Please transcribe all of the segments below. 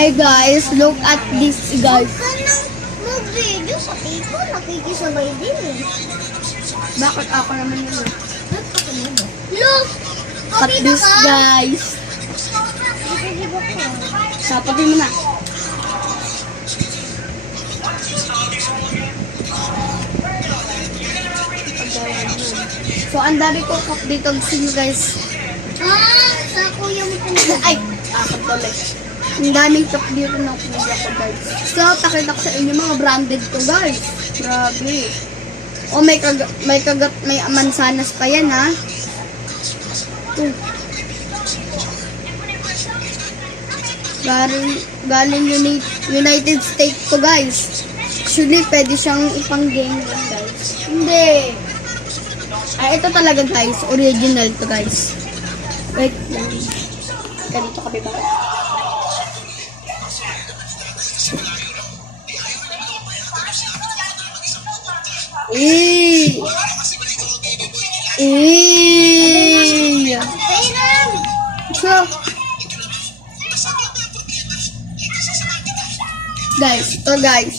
Hey guys, look at this guys. Huwag ka nang mag-video sa ko. Nakikisabay din eh. Bakit ako naman yun? Look! At Kapita this ka! guys. Sapatin mo na. So, ang dami ko cup dito sino guys. Sa kuya mo talaga. Ay, ako tuloy. Ang daming cup dito ng kuya ko guys. So, pakita ko sa inyo mga branded to guys. Grabe. Oh, may mansanas pa yan ha. Galing United States to guys. Actually, pwede siyang ipang-game guys. Hindi. Ay, ito talaga guys. Original to guys. Wait lang. Ganito ka ba? So, guys, to guys.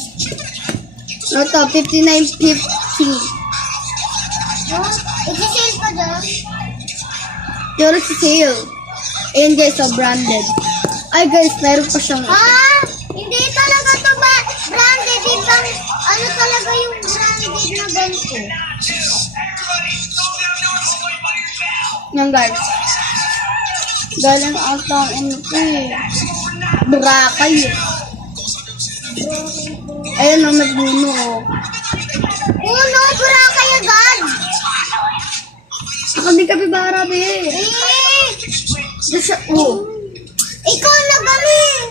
No to, 59.50. Isi-sale pa dyan. Pero si sale. Ayan guys, so branded. Ay guys, meron pa siyang Hindi talaga to ba branded. Ibang ano talaga yung branded na ganito. yan guys. Galing ata ang ito eh. Burakay eh. Ayan ang nagbuno oh. Uno, pura kayo agad. Ako di kapibara be. Dasa, oh. Ikaw na galing.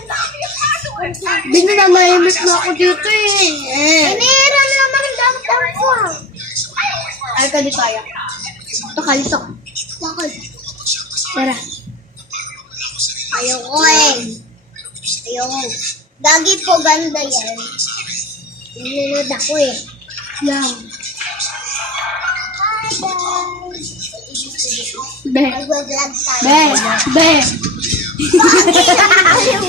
Binanahimik na ako dito eh. Meron naman damdam ko. Ay, kali kaya. Ito kalisok. Bakit? Tara. Ayoko eh. Ayoko. Gagi po ganda yan. Nanonood ako eh. Yan. Hi guys. Be. Mag-vlog tayo. Be. Be. Bakit?